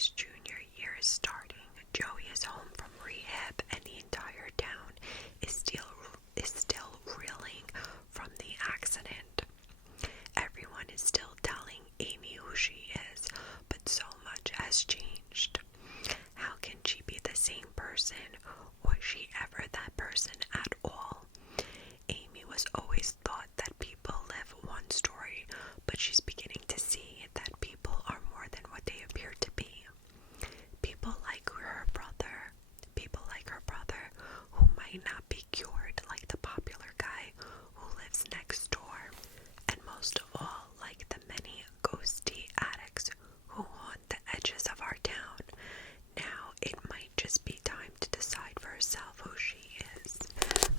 Joey's junior year is starting. Joey is home from rehab and the entire town is still reeling from the accident. Everyone is still telling Amy who she is, but so much has changed. How can she be the same person? Was she ever that person at all? Amy was always thought that people live one story, but she's beginning to see that people are more than what they appear to be. People like her brother, who might not be cured like the popular guy who lives next door, and most of all, like the many ghosty addicts who haunt the edges of our town. Now it might just be time to decide for herself who she is.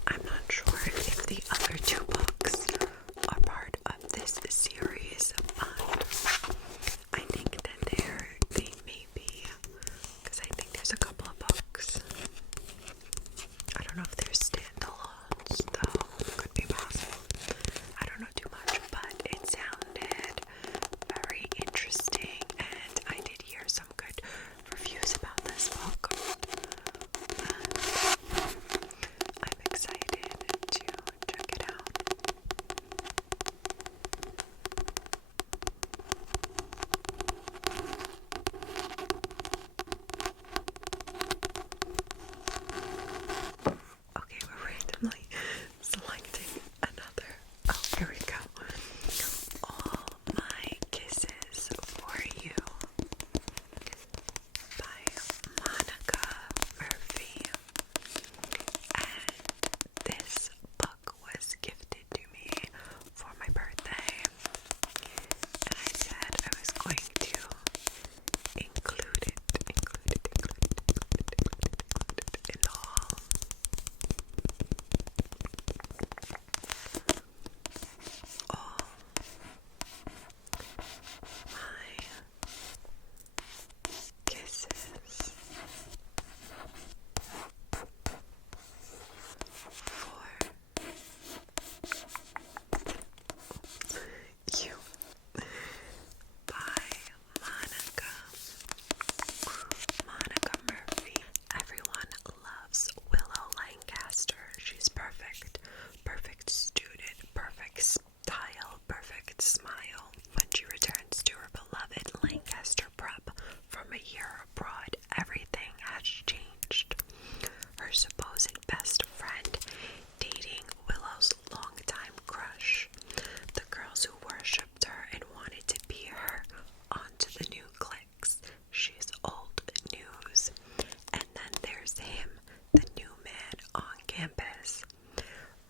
I'm not sure if the other two books are part of this series, but I think that they may be, because I think there's a couple of books. I don't know if they're standalones, though. Could be possible. I don't know too much, but it sounded very interesting, and I did hear some good reviews about this book. I'm excited to check it out. Okay, we're randomly selecting another. Oh, here we go. All My Kisses for You by Monica Murphy. And this book was gifted to me for my birthday. And I said I was going to include it in the haul. All My Kisses for You by Monica Murphy. Everyone loves Willow Lancaster. She's perfect. Perfect student, perfect style, perfect smile. When she returns to her beloved Lancaster prep from a year abroad, everything has changed. Her supposed best friend dating Willow's longtime crush. The girls who worshipped her and wanted to be her onto the new cliques. She's old news. And then there's him, the new man on campus.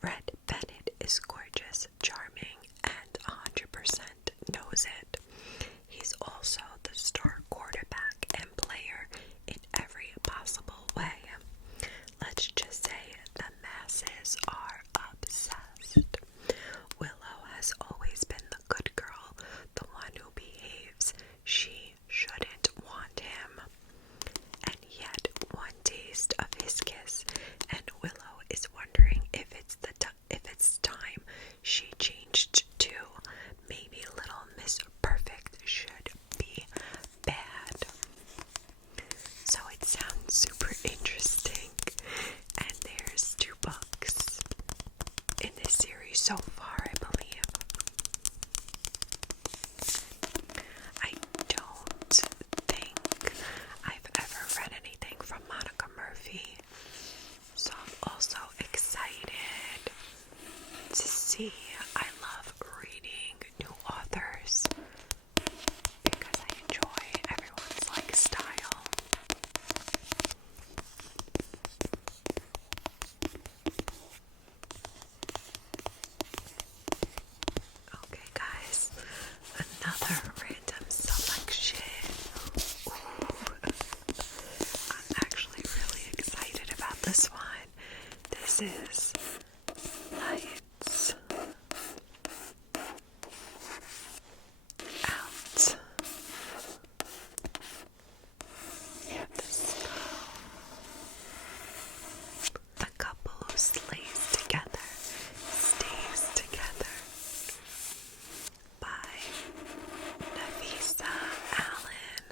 Red Bennett is gorgeous, charming, and 100% knows it. He's also the star quarterback and player in every possible way. Let's just say the masses are obsessed. Willow has always been the good girl, the one who behaves. She shouldn't want him. And yet, one taste of his kiss, and Willow is wondering if it's time she changed too. Maybe little Miss Perfect should be bad. So it sounds super interesting, and there's 2 books in this series so far, I believe. I don't think I've ever read anything from Monica Murphy, so I'm also excited to see. I love reading new authors because I enjoy everyone's style. Okay, guys, another random selection. Ooh. I'm actually really excited about this one. This is Lights Out. You have this the couple who stays together by Nafisa Allen.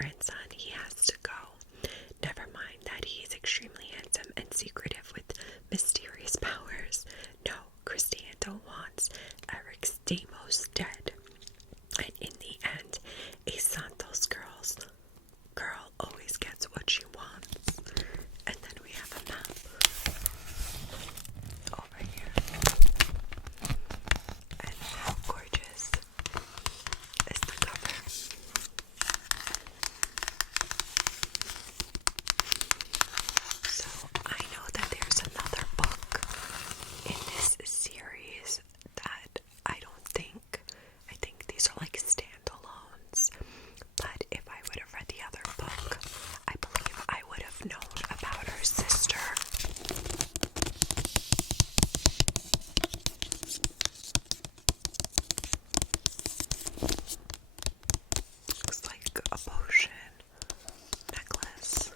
grandson, he has to go. Never mind that he's extremely handsome and secretive with mysterious powers. No, Cristiano wants Eric's Deimos dead. And in the end, a Santos girl always gets what she wants. And then we have a map over here. And how gorgeous is the cover? So I know that there's another book in this series that I think these are like standalones. But if I would have read the other book, I believe I would have known about her sister. Looks like a potion necklace.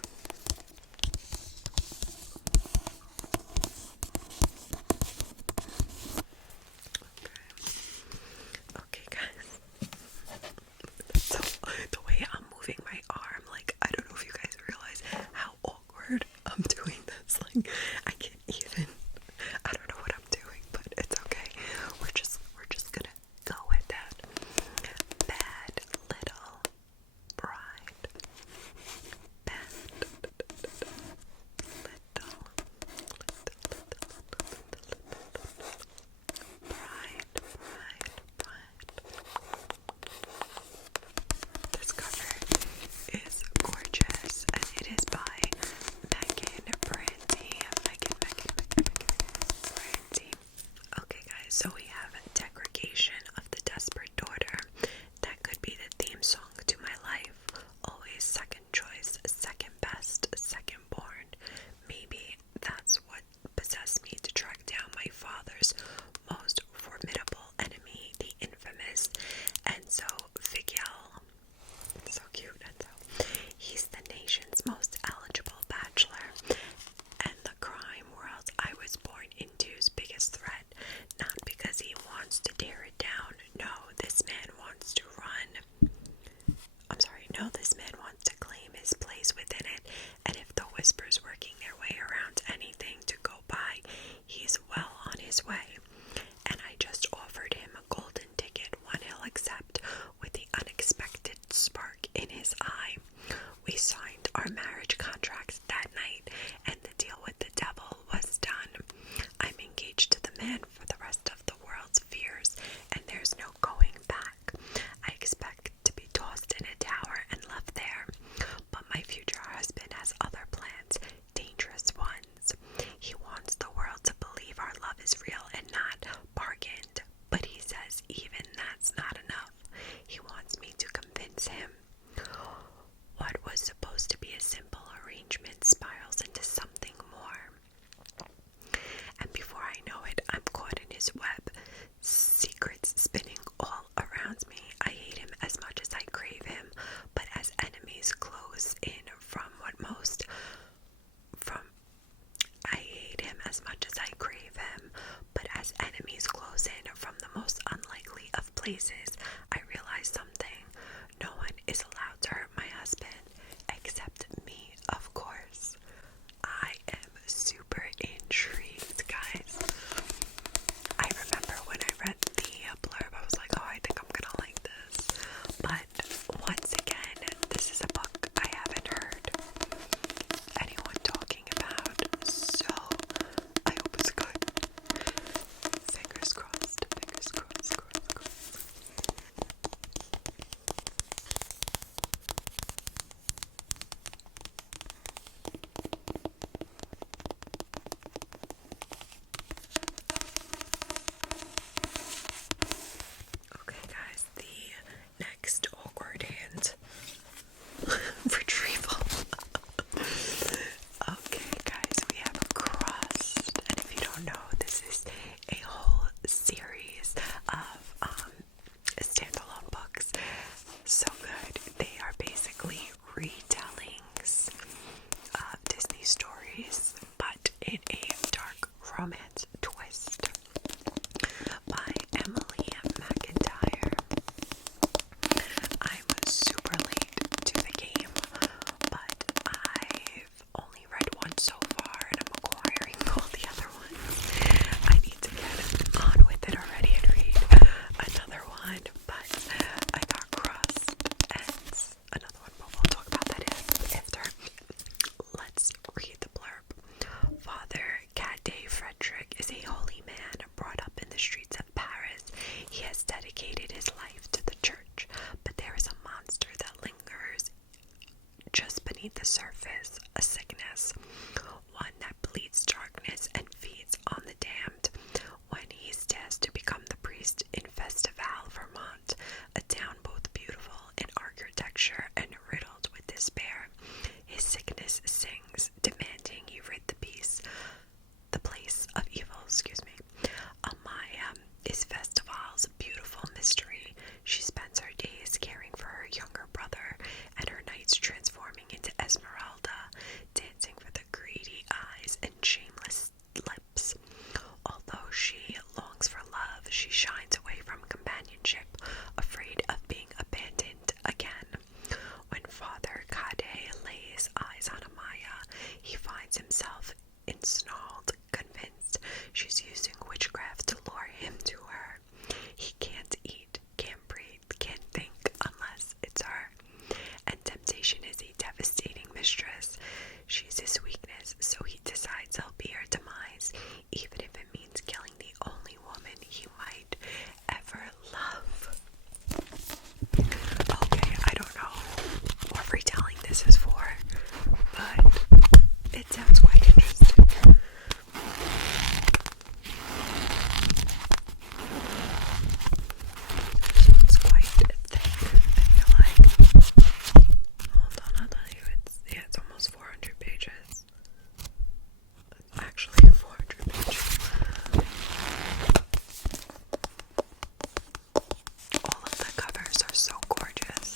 Okay, guys. So the way I'm moving my arm, like, I don't know if you guys realize how awkward I'm doing this. Like, I can't even. I don't know what I'm doing, but it's okay. We're just gonna go with that. Bad little bride. Bad little bride. This cover is gorgeous, and it is by Megan Brandy. Brandy. Okay, guys, so we have Degradation of the Desperate Daughter. That could be the theme song to my life. Always second choice, second best, second born. Maybe that's what possessed me to track down my father's most formidable enemy, the infamous Enzo Figel. So cute, Enzo. He's the nation's most eligible bachelor, and the crime world I was born into's biggest threat. Not because he wants to tear it down. No, this man wants to run. No, this man wants to claim his place within it, and if the whispers working their way around anything to go by, he's well on his way. And I just offered him a golden ticket, one he'll accept, with the unexpected spark in his eye. We signed our marriage contracts that night, and the deal with the devil was done. I'm engaged to the man for the rest of the world's fears, and there's no going back. I expect to be tossed in a tower and left there, but my future husband has other plans, dangerous ones. He wants the world to believe our love is real and not bargained, but he says even that's not enough. He wants me to convince him. What was supposed to be a simple arrangement spirals into something more. And before I know it, I'm caught in his web, secrets spinning all around me. I hate him as much as I crave him, but as enemies close in I hate him as much as I crave him, but as enemies close in from the most unlikely of places, I realize something. No one is allowed to hurt my husband, except me, of course. I am super intrigued, guys. I remember when I read the blurb, I was like, oh, I think I'm gonna like this. But once again, this is a book I haven't heard anyone talking about, so I hope it's good. Fingers crossed, fingers crossed, crossed. beneath the surface, a sickness, one that bleeds darkness and feeds on the damned. When he is tasked to become the priest in Festival, Vermont, a town both beautiful in architecture and riddled with despair, his sickness sings, demanding he rid the place of evil. Amaya is Festival's beautiful mystery. She spends her days caring for her younger brother, and her nights transforming into Esmeralda, dancing for the greedy eyes and shameless lips. Although she longs for love, she shines away from companionship, afraid of being abandoned again. When Father Kade lays eyes on Amaya, he finds himself ensnarled, convinced she's using witchcraft to lure him to her. He can't eat, can't breathe, can't think unless it's her. And temptation is a devastating mistress. She's his weakness, so he decides he'll be her demise, even if it means killing the only woman he might ever love. Okay, I don't know what retelling this is for, but it sounds quite interesting. This one's quite thick, I feel like. Hold on, I'll tell you, it's almost 400 pages. Actually, 400 pages. All of the covers are so gorgeous.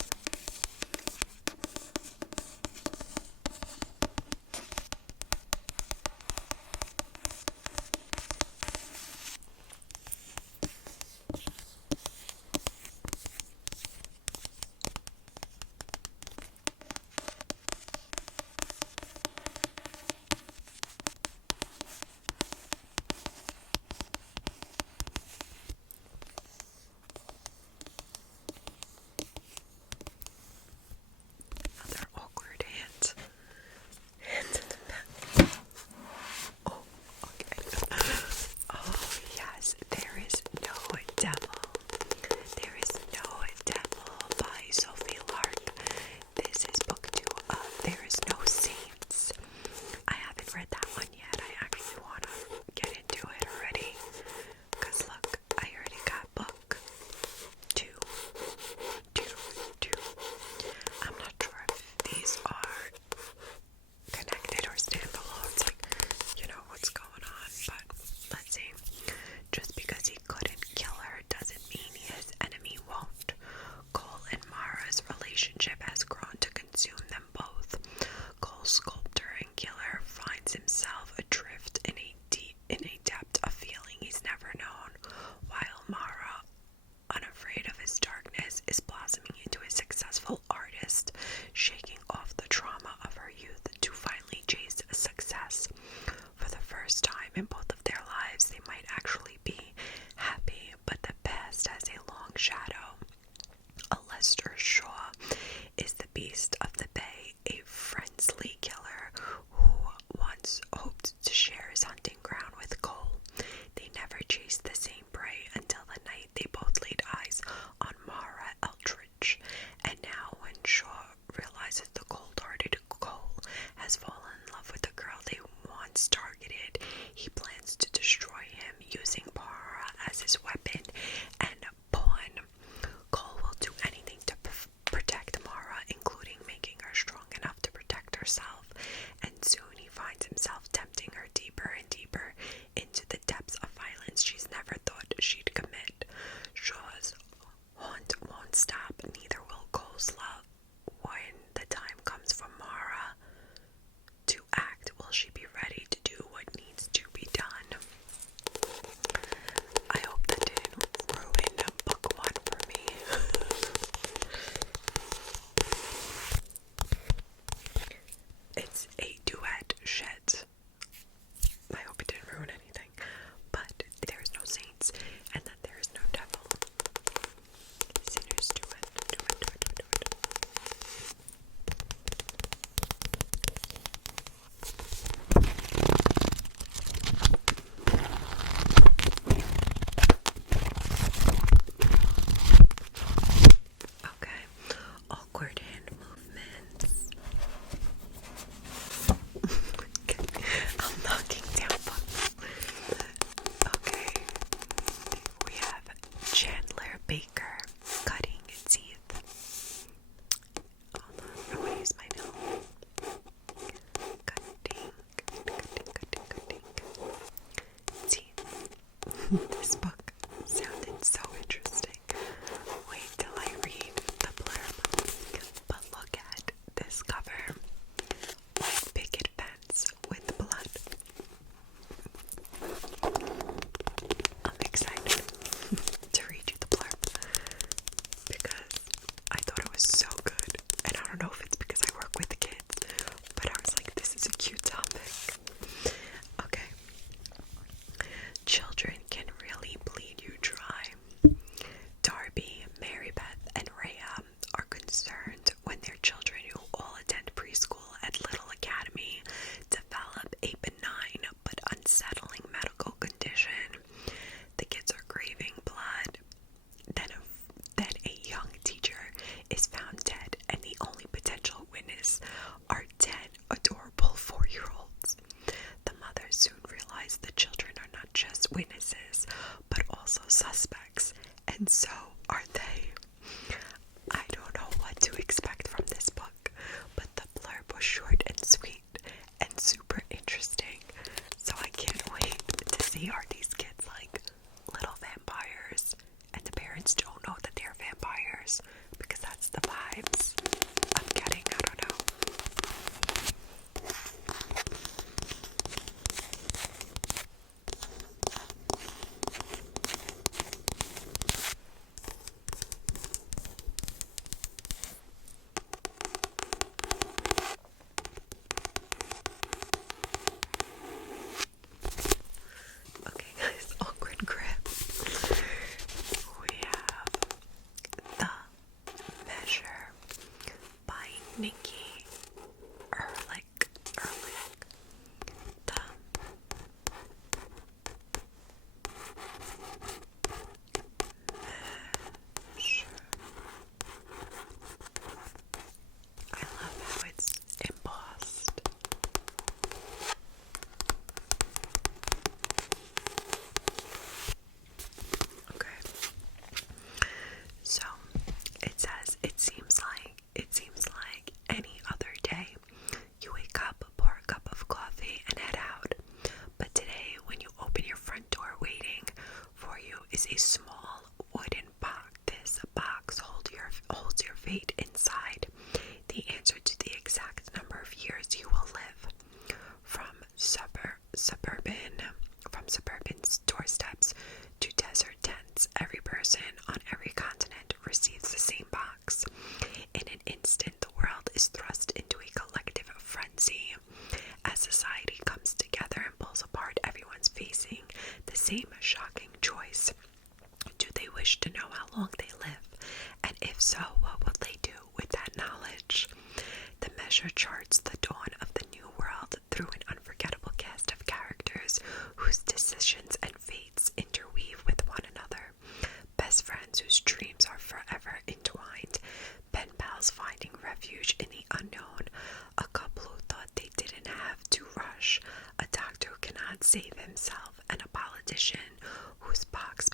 Another awkward hand. Hands in the back. Oh, okay. Oh, yes, There is no devil. There is no devil by Sophie Lark. This is book 2 of There is No Saints. I haven't read that one yet. I actually want to get into it already. Because look, I already got book 2. I'm not sure if these are connected or standalone. It's like, you know what's going on, but let's see. Just because he couldn't kill her doesn't mean his enemy won't. Cole and Mara's relationship has grown to consume them both. Cole's sculptor and killer finds himself adrift in a depth of feeling he's never known, while Mara, unafraid of his darkness, is blossoming into a successful artist, shaking off the trauma of her youth to finally chase success. For the first time in both of their lives, they might actually be happy, but the past has a long shadow. Lester Shaw is the beast of the bay, a friendly killer who once hoped to share his hunting ground with Cole. They never chased the same prey until the night they both laid eyes on Mara Eldridge. And now when Shaw realizes the cold-hearted Cole has fallen in love with the girl they once targeted, he plans to destroy him using Mara as his weapon and pawn. Cole will do anything to protect Mara, including make know if it's because I work with kids, but I was like, this is a cute topic. Okay. Children can really bleed you dry. Darby, Marybeth, and Rhea are concerned when their children, who all attend preschool at Little Academy, develop a benign but unsettling medical condition. The kids are craving blood. Then a young teacher is found dead, and the only potential witness are 10 adorable 4-year-olds. The mothers soon realize the children are not just witnesses, but also suspects, and so are they. I don't know what to expect from this book, but the blurb was short and sweet and super interesting, so I can't wait to see, are these kids like little vampires and the parents don't know that they're vampires, because that's the vibes I'm getting. I don't know. Okay guys, awkward grip. We have The Measure by Nikki Erlich. The Measure. I love how it's embossed. Okay. So it says it seems like any other day. You wake up, pour a cup of coffee, and head out. But today, when you open your front door, waiting for you is a small wooden box. This box holds your fate inside. The answer to the exact number of years you will live. From suburban doorsteps to desert tents, every person on every continent receives the same box. In an instant, the world is thrust into a collective frenzy. As society comes together and pulls apart, everyone's facing the same shocking choice. Do they wish to know how long they live? And if so, what will they do with that knowledge? The measure charts the dawn of the new world through an unforgettable cast of characters whose decisions and fates interweave with one another. Best friends whose dreams are forever entwined. Pen pals finding refuge in the unknown. A couple who thought they didn't have to rush. A doctor who cannot save himself. And a politician whose box